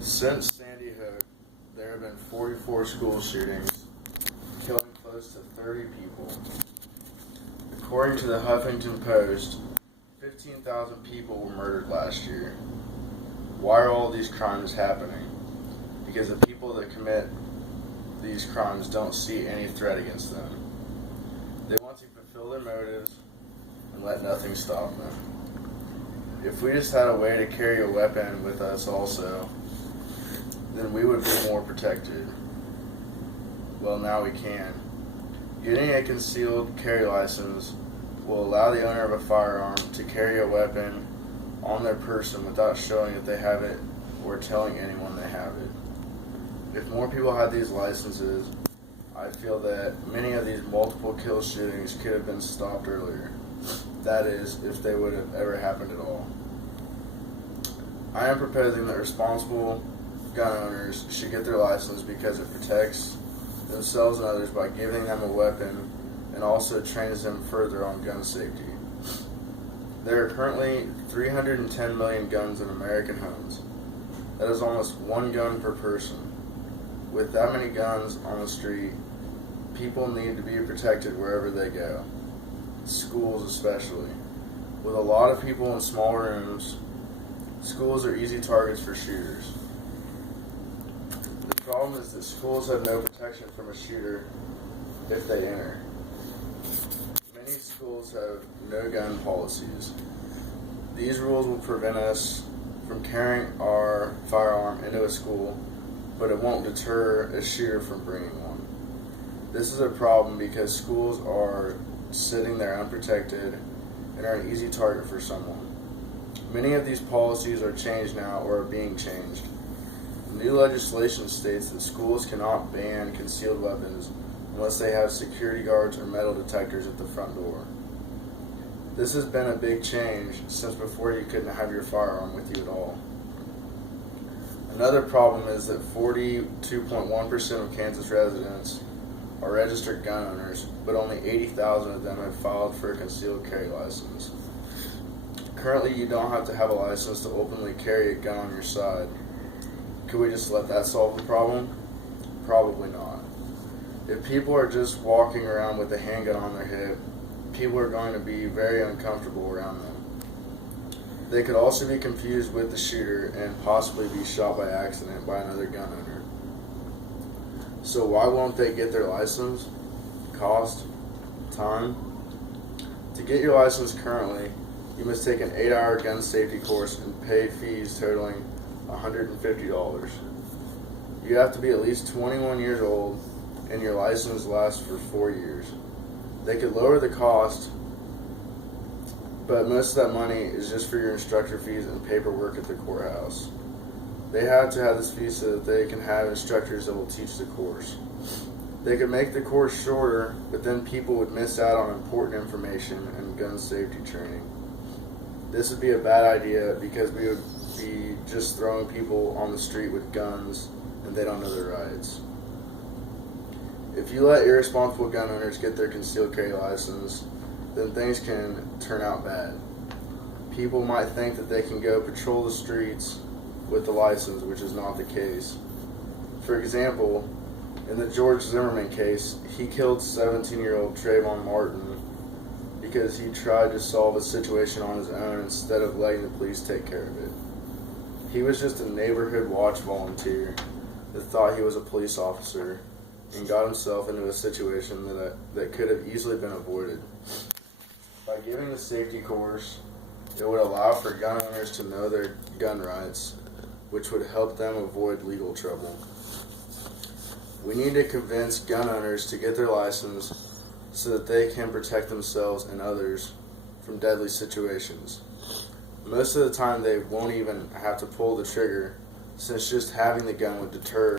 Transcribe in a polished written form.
Since Sandy Hook, there have been 44 school shootings, killing close to 30 people. According to the Huffington Post, 15,000 people were murdered last year. Why are all these crimes happening? Because the people that commit these crimes don't see any threat against them. They want to fulfill their motives and let nothing stop them. If we just had a way to carry a weapon with us also, then we would be more protected. Well, now we can. Getting a concealed carry license will allow the owner of a firearm to carry a weapon on their person without showing that they have it or telling anyone they have it. If more people had these licenses, I feel that many of these multiple kill shootings could have been stopped earlier. That is, if they would have ever happened at all. I am proposing that responsible gun owners should get their license because it protects themselves and others by giving them a weapon and also trains them further on gun safety. There are currently 310 million guns in American homes. That is almost one gun per person. With that many guns on the street, people need to be protected wherever they go. Schools especially. With a lot of people in small rooms, schools are easy targets for shooters. The problem is that schools have no protection from a shooter if they enter. Many schools have no gun policies. These rules will prevent us from carrying our firearm into a school, but it won't deter a shooter from bringing one. This is a problem because schools are sitting there unprotected and are an easy target for someone. Many of these policies are changed now or are being changed. New legislation states that schools cannot ban concealed weapons unless they have security guards or metal detectors at the front door. This has been a big change since before you couldn't have your firearm with you at all. Another problem is that 42.1% of Kansas residents are registered gun owners, but only 80,000 of them have filed for a concealed carry license. Currently, you don't have to have a license to openly carry a gun on your side. Could we just let that solve the problem? Probably not. If people are just walking around with a handgun on their hip, people are going to be very uncomfortable around them. They could also be confused with the shooter and possibly be shot by accident by another gun owner. So why won't they get their license? Cost? Time? To get your license currently, you must take an 8-hour gun safety course and pay fees totaling $150. You have to be at least 21 years old and your license lasts for 4 years. They could lower the cost, but most of that money is just for your instructor fees and paperwork at the courthouse. They have to have this fee so that they can have instructors that will teach the course. They could make the course shorter, but then people would miss out on important information and gun safety training. This would be a bad idea because we would be just throwing people on the street with guns and they don't know their rights. If you let irresponsible gun owners get their concealed carry license, then things can turn out bad. People might think that they can go patrol the streets with the license, which is not the case. For example, in the George Zimmerman case, he killed 17-year-old Trayvon Martin because he tried to solve a situation on his own instead of letting the police take care of it. He was just a neighborhood watch volunteer that thought he was a police officer and got himself into a situation that could have easily been avoided. By giving the safety course, it would allow for gun owners to know their gun rights, which would help them avoid legal trouble. We need to convince gun owners to get their license so that they can protect themselves and others from deadly situations. Most of the time they won't even have to pull the trigger, since just having the gun would deter